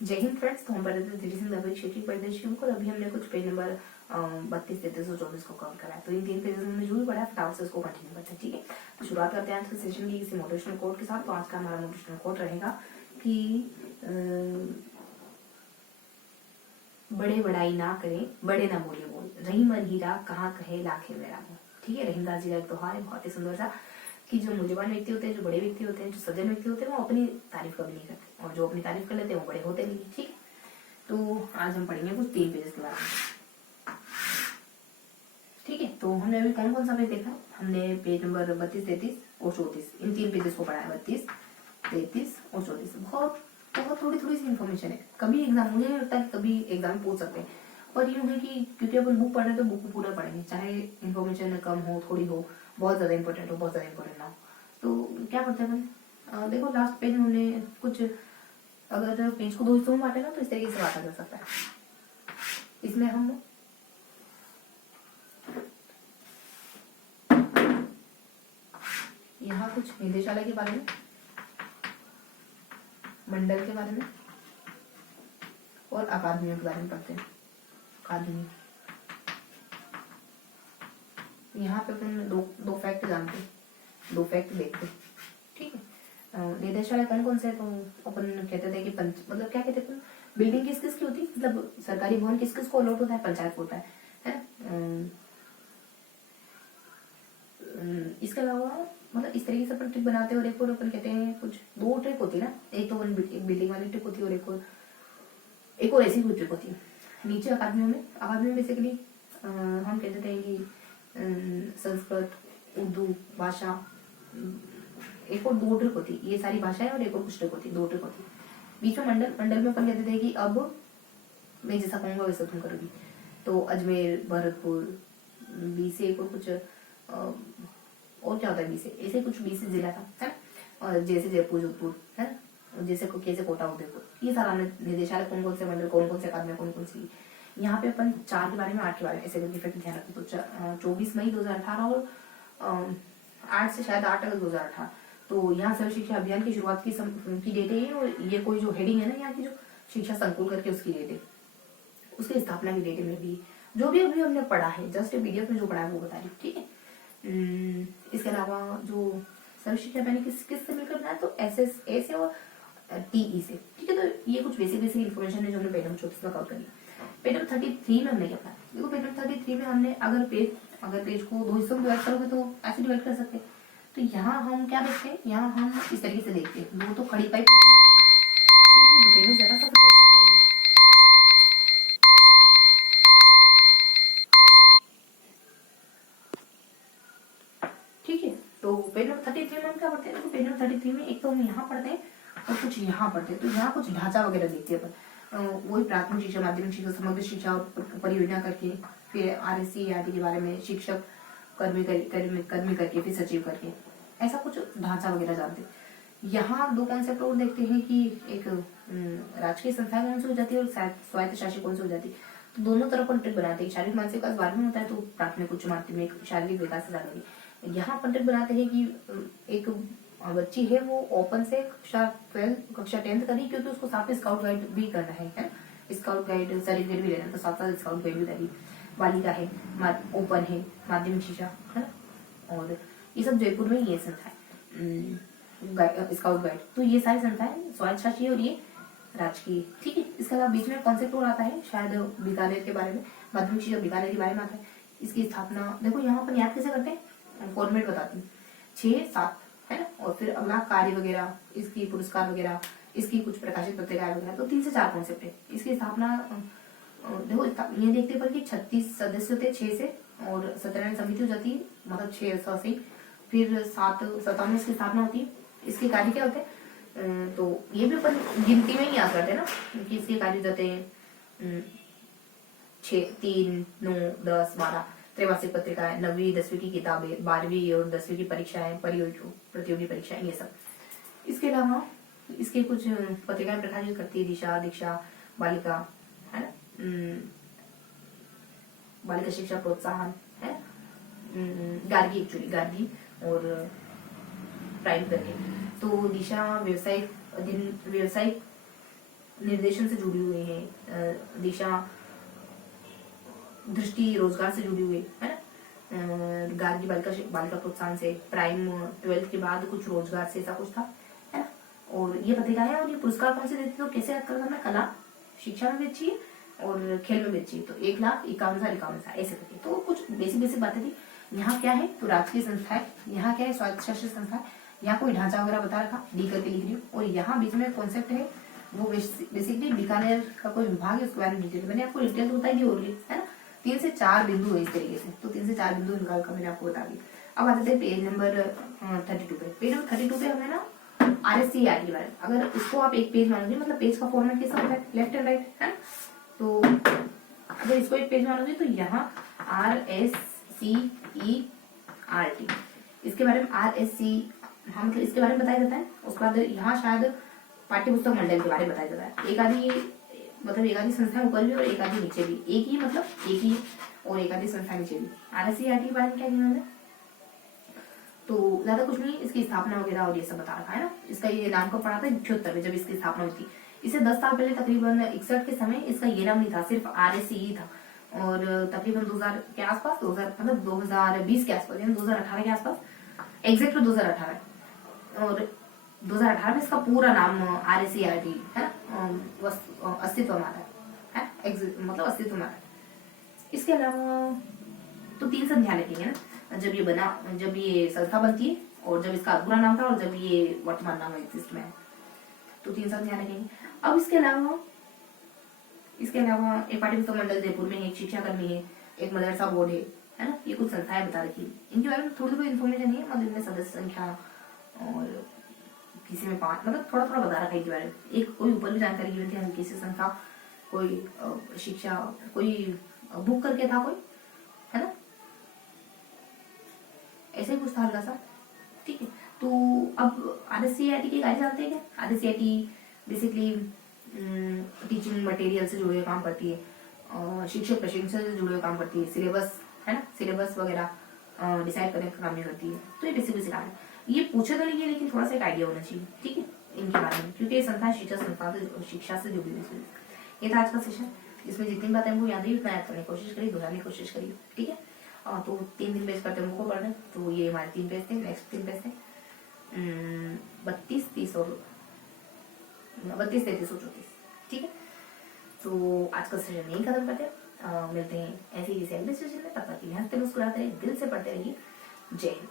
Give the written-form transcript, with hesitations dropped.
जय हिंद फ्रेंड्स। तो हम पढ़ रहे थे दिल्ली सिंह दबई शैक्षिक परिदृश्यों को। अभी हमने कुछ पेज नंबर 32, 33 और 24 को कवर करा है। तो इन 3 पेजेस में जो भी पढ़ा है फटाफट से उसको कंटिन्यू करते हैं, ठीक है। तो शुरुआत करते हैं आज के सेशन की किसी मोटिवेशनल कोट के साथ। तो आज का हमारा मोटिवेशनल कोट रहेगा कि बड़े बड़ाई ना करें, बड़े ना बोले बोल, रही मन हीरा कहाँ कहे लाखे मेरा मोल। ठीक है, रहीमदास जी का एक दोहा है बहुत ही सुंदर सा, कि जो मूल्यवान व्यक्ति होते हैं, जो बड़े व्यक्ति होते हैं, जो सज्जन व्यक्ति होते हैं, वो अपनी तारीफ कभी नहीं करते, और जो अपनी तारीफ कर लेते हैं वो बड़े होते नहीं। ठीक है, तो आज हम पढ़ेंगे कुछ 3 पेजेस के बारे में। ठीक है, तो हमने अभी कौन कौन सा पेज देखा? हमने पेज नंबर 32, 33 और 34, इन 3 पेजेस को पढ़ा है। 32, 33 और 34। बहुत बहुत थोड़ी थोड़ी सी इन्फॉर्मेशन है। कभी एग्जाम, मुझे नहीं लगता कि कभी एग्जाम पूछ सकते हैं, पर यूँ है कि क्योंकि अपन बुक पढ़ रहे हैं तो बुक को पूरा पढ़ेंगे, चाहे इन्फॉर्मेशन कम हो, थोड़ी हो, बहुत ज्यादा इंपॉर्टेंट हो, बहुत ज्यादा इंपॉर्टेंट ना हो। तो क्या पढ़ते हैं अपन? देखो लास्ट पेज में हमने कुछ, अगर पेज को 2 हिस्सों में बांटे ना तो इस तरीके से बांटा जा सकता है। इसमें हम यहाँ कुछ निदेशालय के बारे में, मंडल के बारे में और अकादमियों के बारे में पढ़ते हैं। अकादमी, यहाँ पे अपन दो फैक्ट जानते हैं, 2 फैक्ट देखते हैं। ठीक है, निदेशालय कौन कौन से है? तो अपन कहते थे कि मतलब क्या कहते थे, बिल्डिंग किस किस की होती है, मतलब सरकारी भवन किस किस को अलॉट होता है? पंचायत को होता है। इसके अलावा मतलब इस तरीके से अपन ट्रिक बनाते हैं, और एक और अपन कहते हैं कुछ 2 ट्रिक होती है ना, एक तो बिल्डिंग वाली ट्रिक होती है, और एक और ऐसी कोई ट्रिक होती है। नीचे अकादमियों में बेसिकली हम कहते थे कि संस्कृत, उर्दू भाषा, एक और 2 ट्रिक होती, ये सारी भाषाएं और एक और कुछ ट्रिक होती, 2 ट्रिक होती। बीच में मंडल में अपन कहते थे कि अब मैं जैसा कहूंगा वैसा तुम करोगी। तो अजमेर, भरतपुर, बी से एक और कुछ और क्या होता है, बी से ऐसे कुछ 20 जिला था, है। और जैसे जयपुर, जोधपुर, है, जैसे कोटा, उदयपुर, ये सारा निदेशालय कौन कौन से मंडल, कौन कौन से अकादमी, कौन कौन सी। यहाँ पे अपन 4 के बारे में, 8 के बारे में ऐसे करके ध्यान रखें। तो 24 मई 2018 और 8 से शायद 8 अगस्त 2018। तो यहाँ सर्व शिक्षा अभियान की शुरुआत की डेट है, और ये कोई जो हेडिंग है ना यहाँ की, जो शिक्षा संकुल करके उसकी डेट है, उसकी स्थापना की डेट में भी, जो भी अभी हमने पढ़ा है, जस्ट पीडीएफ में जो पढ़ा है वो बता रही। ठीक है, इसके अलावा जो सर्व शिक्षा अभियान किस से मिलकर बनाया? तो एसएसए से और टीई से। ठीक है, तो ये कुछ बेसिक इन्फॉर्मेशन है जो हमने पेज नंबर 34 में कवर करी। पेज नंबर 33 में हमने क्या पढ़ा? देखो पेज नंबर 33 में हमने अगर पेज को 2 हिस्सों में डिवाइड करोगे तो ऐसे डिवाइड कर सकते हैं। तो यहाँ हम क्या देखते हैं, यहाँ हम इस तरीके से देखते हैं, 2 तो खड़ी पाइप, जरा सा ठीक है। तो पेज नंबर 33 में हम क्या पढ़ते हैं? तो पेज नंबर 33 में एक तो हम यहाँ पढ़ते हैं और कुछ यहाँ पढ़ते हैं। तो यहाँ कुछ ढांचा वगैरह देखते हैं अपन, वही प्राथमिक शिक्षा, माध्यमिक शिक्षा, समग्र शिक्षा परियोजना करके, फिर आरएससी आदि के बारे में, शिक्षक कर्मी करके, फिर सचिव करके, ऐसा कुछ ढांचा वगैरह जानते हैं। यहाँ 2 कॉन्सेप्ट और देखते हैं कि एक राजकीय संस्था कौन सी हो जाती है और स्वायत्त शासी कौन सी हो जाती है। तो दोनों तरफ ट्रिक बनाते हैं। शारीरिक मानसिक विकास 12 में होता है, तो प्राथमिक उच्च माध्यमिक शारीरिक विकास से ज्यादा। यहाँ पर ट्रिक बनाते हैं कि एक बच्ची है, वो ओपन से कक्षा 10th करी, क्योंकि उसको साथ में स्काउट गाइड भी करना है। स्काउट गाइड सर्टिफिकेट भी लेना, तो साथ साथ स्काउट गाइड भी करी। बालिका है, ओपन है, माध्यमिक शिक्षा, है ना। और ये सब जयपुर में ये संस्था है, स्काउट गाइड। तो ये सारी संस्थाएं स्वायत्त शासी और ये राजकीय। ठीक है, इसके अलावा बीच में कॉन्सेप्ट और आता है शायद बीकानेर के बारे में, माध्यमिक शिक्षा बीकानेर के बारे में आता है। इसकी स्थापना देखो यहाँ पर याद कैसे करते हैं, फॉर्मेट बताती हूँ, 6, 7, है ना। और फिर अगला कार्य वगैरह, इसकी पुरस्कार वगैरह, इसकी कुछ प्रकाशित पत्रिकाएं वगैरह। तो 3 से 4 कॉन्सेप्ट है। इसकी स्थापना देखो ये देखते पर कि 36 सदस्य होते 6 से, और सत्यनारायण समिति हो जाती है, मतलब 6 से, फिर 57 इसकी स्थापना होती है। इसके कार्य क्या होते हैं? तो ये भी अपन गिनती में ही याद करते हैं ना, कि इसके कार्य जाते हैं 6, 3, 9, 10, 12 त्रैमासिक पत्रिकाएं, 9वीं 10वीं की किताबें, 12वीं और 10वीं की परीक्षाएं, प्रतियोगी परीक्षाएं, ये सब। इसके अलावा इसके कुछ पत्रिकाएं प्रकाशित करती है, दिशा, दीक्षा, बालिका, है ना, बालिका शिक्षा प्रोत्साहन, है, गार्गी और प्राइम करके। तो दिशा व्यावसायिक निर्देशन से जुड़ी हुई है, दिशा दृष्टि रोजगार से जुड़ी हुई है ना, गार्गी बालिका प्रोत्साहन से, प्राइम 12th के बाद कुछ रोजगार से, ऐसा कुछ था, है ना। और ये पत्रिका है, और ये पुरस्कार कौन से देती है, तो कैसे याद करना है, कला शिक्षा में भी अच्छी है और खेल में भी अच्छी है, तो 1,51,51 ऐसे करके। तो कुछ बेसिक बातें थी। यहाँ क्या है, तो राजकीय संस्था है, यहाँ क्या है, स्वायत्त शासित संस्था है, यहाँ कोई ढांचा वगैरह बता रखा, डी करके लिख रही हूँ, और यहाँ बीच में कॉन्सेप्ट है, वो बेसिकली बीकानेर का कोई विभाग है, उसके बारे में डिटेल, मैंने आपको डिटेल तो बताई दी होगी, है ना। 3 से 4 बिंदु है इस तरीके से, तो 3 से 4 बिंदु निकाल कर मैंने आपको बता दी। अब आते थे पेज नंबर 32 पे। पेज नंबर 32 पे हमें ना RSCERT के बारे में, अगर उसको आप एक पेज मानोगे, मतलब पेज का फॉर्मेट कैसा होता है, लेफ्ट एंड राइट, है ना। तो अगर इसको एक पेज मानोगे तो यहाँ RSCERT, इसके बारे में हाँ मतलब इसके बारे में बताया जाता है। उसके बाद यहाँ शायद पाठ्य पुस्तक मंडल के बारे में बताया जाता है। एक आधी संस्था ऊपर भी और एक आधी नीचे भी, एक ही और एक आधी संस्था नीचे भी। RSCERT के बारे में क्या कहना है, तो ज्यादा कुछ नहीं, इसकी स्थापना वगैरह और ये सब बता रखा है ना। इसका ये नाम कब पड़ा था, 76 में, जब इसकी स्थापना हुई थी। इसे 10 साल पहले तकरीबन 61 के समय इसका ये नाम नहीं था, सिर्फ RSCE था। और तकरीबन 2000 के आसपास, 2020 के आसपास, यानी 2018 के आसपास, एग्जैक्ट 2018 और 2018 में इसका पूरा नाम RSCERT है ना, अस्तित्व में आता है, मतलब अस्तित्व में आता है। इसके अलावा तो 3 संध्या लगेंगे ना, जब ये संस्था बनती है, और जब इसका अधूरा नाम था, और जब ये वर्तमान नाम एग्जिस्ट में है, तो 3 संध्या लगेंगे। अब इसके अलावा एक पाठ्य पुस्तक मंडल जयपुर में है, एक शिक्षा कर्मी है, एक मदरसा बोर्ड है ना, ये कुछ संस्थाएं बता रखी है। इनके बारे में थोड़ी इन्फॉर्मेशन है, मतलब इनमें सदस्य संख्या और किसी में 5, मतलब थोड़ा बता रखा है इनके बारे में। एक कोई ऊपर भी जानकारी गिवन थी, किसी संस्था कोई शिक्षा कोई बुक करके था कोई, है ना, ऐसे ही कुछ था हल्का सा, ठीक है। तो अब RSCERT की गाइड जानते हैं क्या। RSCERT बेसिकली टीचिंग मटेरियल से जुड़े हुए काम करती है, शिक्षक प्रशिक्षण से जुड़े हुए काम करती है, सिलेबस है ना, सिलेबस वगैरह डिसाइड करने का काम भी करती है। तो ये बेसिक काम है, ये पूछा तो नहीं है, लेकिन थोड़ा सा एक आइडिया होना चाहिए, ठीक है, इनके बारे में, क्योंकि ये संस्था शिक्षा से जुड़ी हुई। ये था आज का सेशन, इसमें जितनी बातें हमको याद है उतना याद करने की कोशिश करी, दोहराने की कोशिश करी, ठीक है। तो 3 पेज करते हमको पढ़ने, तो ये हमारे 3 पेज थे, नेक्स्ट 3 पेज थे 32, 30 और 32, 33 और 34, ठीक है। तो आज का सेशन यही खत्म करते हैं, मिलते हैं ऐसे ही किसी अगले सेशन में। तब तक के लिए हंसते मुस्कुराते रहिए, दिल से पढ़ते रहिए। जय हिंद।